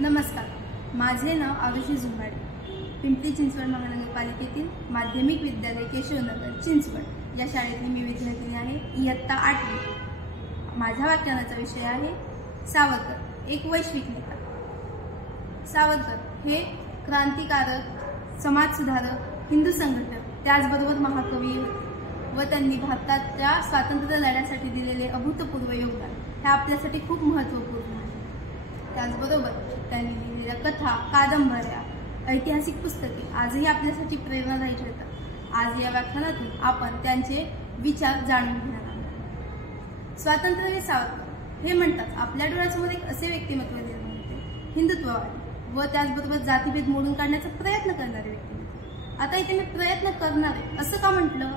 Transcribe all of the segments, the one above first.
नमस्कार, माझे नाव आरुषी झुंबाडे. पिंपरी चिंचवड महानगरपालिकेतील माध्यमिक विद्यालय केशवनगर चिंचवड या शाळेतील मी विद्यार्थिनी आहे. इयत्ता 8वी. माझ्या व्याख्यानाचा विषय आहे सावरकर, एक वैश्विक नेता. सावरकर हे क्रांतिकारक, समाजसुधारक, हिंदू संघटक, त्याचबरोबर महाकवी होते व त्यांनी भारताच्या स्वातंत्र्य लढ्यासाठी दिलेले अभूतपूर्व योगदान हे आपल्यासाठी खूप महत्त्वपूर्ण आहे. त्याचबरोबर त्यांनी लिहिलेल्या कथा, कादंबऱ्या, ऐतिहासिक पुस्तके आजही आपल्यासाठी प्रेरणादायी ठरतात. आज या व्याख्यानातून आपण त्यांचे विचार जाणून घेणार आहोत. स्वातंत्र्य हे सावरकर हे म्हणतात आपल्या डोळ्यासमोर एक असे व्यक्तिमत्व निर्माण होते, हिंदुत्ववादी व त्याचबरोबर जातीभेद मोडून काढण्याचा प्रयत्न करणारे व्यक्तिमत्व. आता इथे मी प्रयत्न करणारे असं का म्हटलं?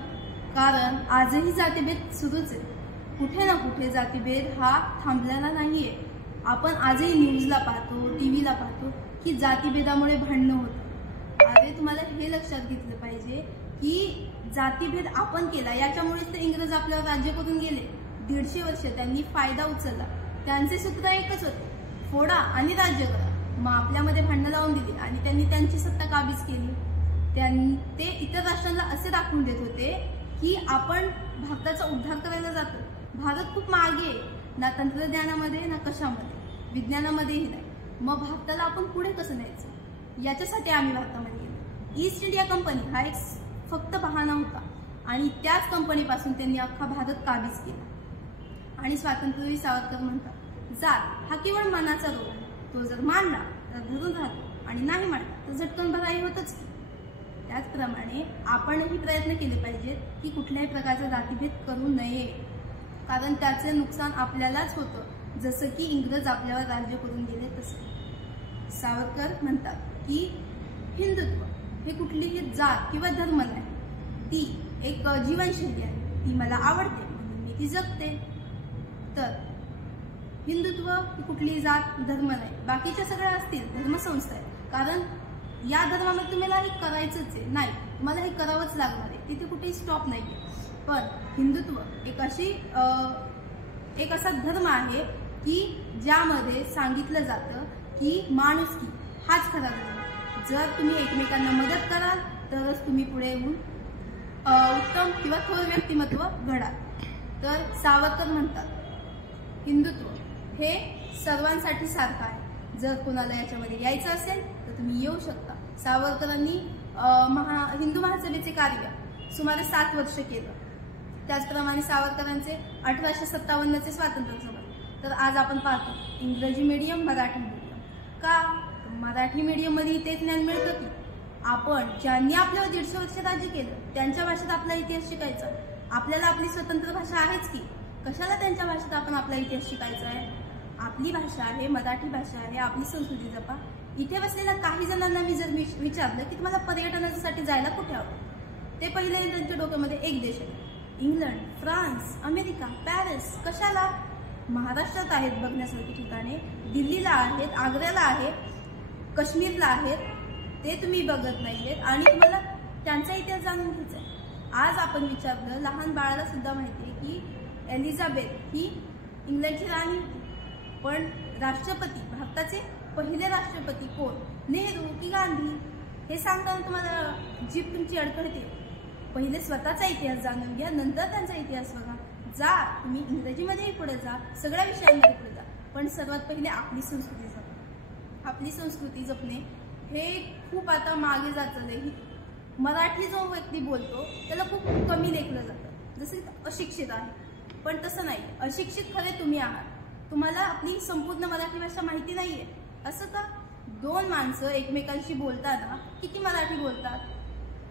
कारण आजही जातीभेद सुरूच आहे. कुठे ना कुठे जातीभेद हा थांबलेला नाहीये. आपण आजही न्यूजला पाहतो, टीव्हीला पाहतो की जातीभेदामुळे भांडणं होतं. अरे तुम्हाला हे लक्षात घेतलं पाहिजे की जातीभेद आपण केला, याच्यामुळेच तर इंग्रज आपल्यावर राज्य करून गेले. 150 वर्ष त्यांनी फायदा उचलला. त्यांचे सूत्र एकच होते, फोडा आणि राज्य करा. मग आपल्यामध्ये भांडणं लावून दिली आणि त्यांनी त्यांची सत्ता काबीज केली. ते इतर राष्ट्रांना असे दाखवून देत होते की आपण भारताचा उद्धार करायला जातो. भारत खूप मागे आहे, ना तंत्रज्ञानामध्ये ना कशामध्ये, विज्ञानामध्येही नाही. मग भारताला आपण पुढे कसं न्यायचं, याच्यासाठी आम्ही भारतामध्ये गेलो. ईस्ट इंडिया कंपनी हा एक फक्त बहाणा होता आणि त्याच कंपनीपासून त्यांनी अख्खा भारत काबीज केला. आणि स्वातंत्र्यवीर सावरकर म्हणतात जात हा केवळ मनाचा रोग आहे. तो जर मानला तर धरून राहतो आणि नाही मानला तर झटकन भराई होतच. त्याचप्रमाणे आपणही प्रयत्न केले पाहिजेत की कुठल्याही प्रकारचा जातीभेद करू नये, कारण त्याचे नुकसान आपल्यालाच होतं, जसं की इंग्रज आपल्यावर राज्य करून गेले तसे. सावरकर म्हणतात की हिंदुत्व हे कुठलीही जात किंवा धर्म नाही, ती एक जीवनशैली आहे. ती मला आवडते म्हणून मी ती जगते. तर हिंदुत्व ही कुठलीही जात धर्म नाही. बाकीच्या सगळ्या असतील धर्मसंस्था आहेत, कारण या धर्मामध्ये तुम्हाला हे करायचंच आहे, नाही तुम्हाला हे करावंच लागणार आहे, तिथे कुठेही स्टॉप नाही आहे. पण हिंदुत्व एक असा धर्म आहे की ज्यामध्ये सांगितलं जातं की माणुसकी हाच खरा धर्म. जर तुम्ही एकमेकांना मदत कराल तरच तुम्ही पुढे येऊन उत्तम किंवा थोर व्यक्तिमत्व घडाल. तर सावरकर म्हणतात हिंदुत्व हे सर्वांसाठी सारखं आहे. जर कोणाला याच्यामध्ये यायचं असेल तर तुम्ही येऊ शकता. सावरकरांनी हिंदू महासभेचे कार्य सुमारे 7 वर्ष केलं. त्याचप्रमाणे सावरकरांचे 1857चे स्वातंत्र्य समर. तर आज आपण पाहतो इंग्रजी मीडियम, मराठी मीडियम. का? मराठी मीडियममध्ये तेच ज्ञान मिळतं की आपण ज्यांनी आपल्यावर 150 वर्ष राज्य केलं त्यांच्या भाषेत आपला इतिहास शिकायचा. आपल्याला आपली स्वतंत्र भाषा आहेच की, कशाला त्यांच्या भाषेत आपण आपला इतिहास शिकायचा आहे? आपली भाषा आहे, मराठी भाषा आहे, आपली संस्कृती जपा. इथे बसलेल्या काही जणांना मी जर विचारलं की तुम्हाला पर्यटनासाठी जायला कुठे हवं, ते पहिले त्यांच्या डोक्यामध्ये एक देश आहे, इंग्लंड, फ्रान्स, अमेरिका, पॅरिस. कशाला? महाराष्ट्रात आहेत बघण्यासारखी ठिकाणे, दिल्लीला आहेत, आग्र्याला आहेत, काश्मीरला आहेत. ते तुम्ही बघत नाहीयेत आणि तुम्हाला त्यांचा इतिहास जाणून घ्यायचा आहे. आज आपण विचारलं, लहान बाळाला सुद्धा माहिती आहे की एलिझाबेथ ही इंग्लंडची राणी होती. पण राष्ट्रपती, भारताचे पहिले राष्ट्रपती कोण? नेहरू की गांधी? हे सांगताना तुम्हाला जीभ तुमची अडखळते. पहिले स्वतःचा इतिहास जाणून घ्या, नंतर त्यांचा इतिहास बघा. जा तुम्ही इंग्रजीमध्येही पुढे जा, सगळ्या विषयांमध्ये पुढे जा, पण सर्वात पहिले आपली संस्कृती जपा. आपली संस्कृती जपणे हे खूप आता मागे जात चाललंय. मराठी जो व्यक्ती बोलतो त्याला खूप कमी लेखलं जातं, जसं अशिक्षित आहे. पण तसं नाही, अशिक्षित खरे तुम्ही आहात. तुम्हाला आपली संपूर्ण मराठी भाषा माहिती नाहीये. असं का? 2 माणसं एकमेकांशी बोलताना किती मराठी बोलतात,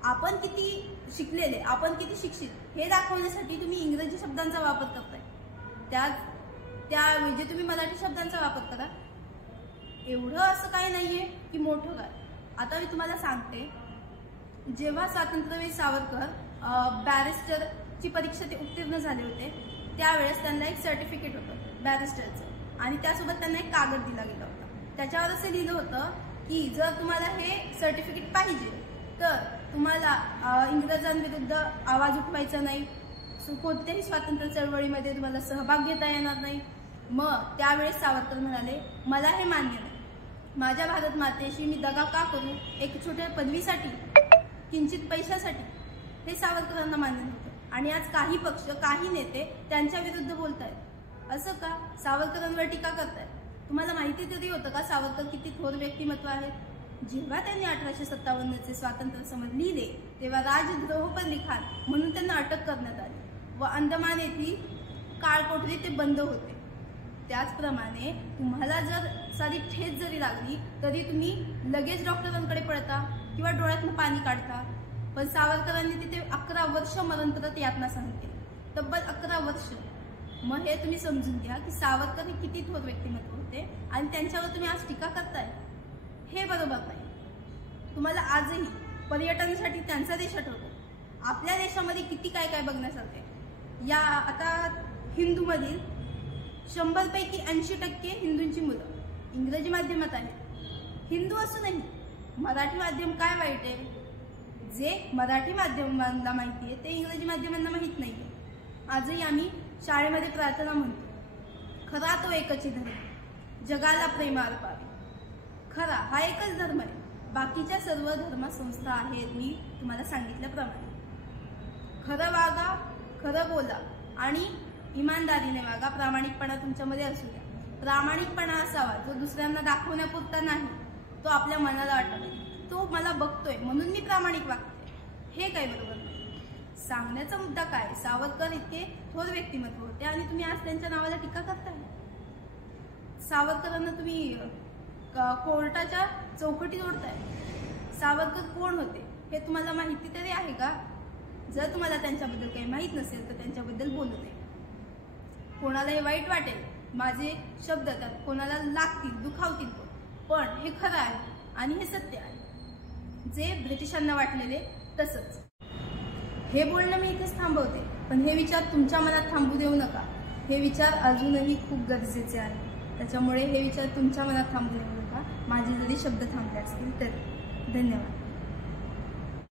आपण किती शिकलेले, आपण किती शिक्षित हे दाखवण्यासाठी तुम्ही इंग्रजी शब्दांचा वापर करताय. त्याऐवजी तुम्ही मराठी शब्दांचा वापर करा. एवढं असं काही नाहीये की मोठं काय. आता मी तुम्हाला सांगते, जेव्हा स्वातंत्र्यवीर सावरकर बॅरिस्टरची परीक्षा ते उत्तीर्ण झाले होते त्यावेळेस त्यांना एक सर्टिफिकेट होतं बॅरिस्टरचं आणि त्यासोबत त्यांना एक कागद दिला गेला होता. त्याच्यावर असं लिहिलं होतं की जर तुम्हाला हे सर्टिफिकेट पाहिजे तर तुम्हाला इंग्रजांविरुद्ध आवाज उठवायचा नाही, कोणत्याही स्वातंत्र्य चळवळीमध्ये तुम्हाला सहभाग घेता येणार नाही. मग त्यावेळेस सावरकर म्हणाले मला हे मान्य नाही, माझ्या भारत मातेशी मी दगा का करू, एक छोट्या पदवीसाठी, किंचित पैशासाठी, हे सावरकरांना मान्य नव्हतं. आणि आज काही पक्ष, काही नेते त्यांच्या विरुद्ध बोलतायत. असं का? सावरकरांवर टीका करतायत. तुम्हाला माहिती तरी होतं का सावरकर किती थोर व्यक्तिमत्व आहेत? जेव्हा त्यांनी 1857चे स्वातंत्र्य समर लिहिले तेव्हा राजद्रोह पर लिखाण म्हणून त्यांना अटक करण्यात आली व अंदमान येथील काळकोठरी ते बंद होते. त्याचप्रमाणे तुम्हाला जर साधी ठेच जरी लागली तरी तुम्ही लगेच डॉक्टरांकडे पळता किंवा डोळ्यातनं पाणी काढता. पण सावरकरांनी तिथे 11 वर्ष मरणोत्तर यातना सहन केली, तब्बल 11 वर्ष. मग हे तुम्ही समजून घ्या की सावरकर हे किती थोर व्यक्तिमत्व होते आणि त्यांच्यावर तुम्ही आज टीका करताय, हे बरोबर नाही. तुम्हाला आजही पर्यटनासाठी त्यांचा देश आठवतो. आपल्या देशामध्ये किती काय काय बघण्यासारखे. या आता हिंदूमधील 100 पैकी 80% हिंदूंची मुलं इंग्रजी माध्यमात आहेत. हिंदू असूनही मराठी माध्यम काय वाईट आहे? जे मराठी माध्यमांना माहिती आहे ते इंग्रजी माध्यमांना माहीत नाही. आजही आम्ही शाळेमध्ये प्रार्थना म्हणतो, खरा तो एकच धर्म, जगाला प्रेम अर्पावे. खरा हा एकच धर्म आहे. बाकीच्या सर्व धर्मसंस्था आहेत मी तुम्हाला सांगितल्याप्रमाणे. खरं वागा, खरं बोला आणि इमानदारीने वागा. प्रामाणिकपणा तुमच्यामध्ये असू द्या. प्रामाणिकपणा असावा जो दुसऱ्यांना दाखवण्यापुरता नाही, तो आपल्या मनाला वाटावा. तो मला बघतोय म्हणून मी प्रामाणिक वागते, हे काही बरोबर नाही. सांगण्याचा मुद्दा काय, सावरकर इतके थोर व्यक्तिमत्व होते आणि तुम्ही आज त्यांच्या नावाला टीका करताय. सावरकरांना तुम्ही कोर्टाच्या चौकटीत ओढताय. सावरकर कोण होते हे तुम्हाला माहिती तरी आहे का? जर तुम्हाला त्यांच्याबद्दल काही माहीत नसेल तर त्यांच्याबद्दल बोलू नये. कोणाला हे वाईट वाटेल, माझे शब्द त्यात कोणाला लागतील, दुखावतील, पण हे खरं आहे आणि हे सत्य आहे, जे ब्रिटिशांना वाटलेले तसंच. हे बोलणं मी इथेच थांबवते, पण हे विचार तुमच्या मनात थांबू देऊ नका. हे विचार अजूनही खूप गरजेचे आहेत. त्याच्यामुळे हे विचार तुमच्या मनात थांबू देऊ नका. माझे जरी शब्द थांबले असतील तरी. धन्यवाद.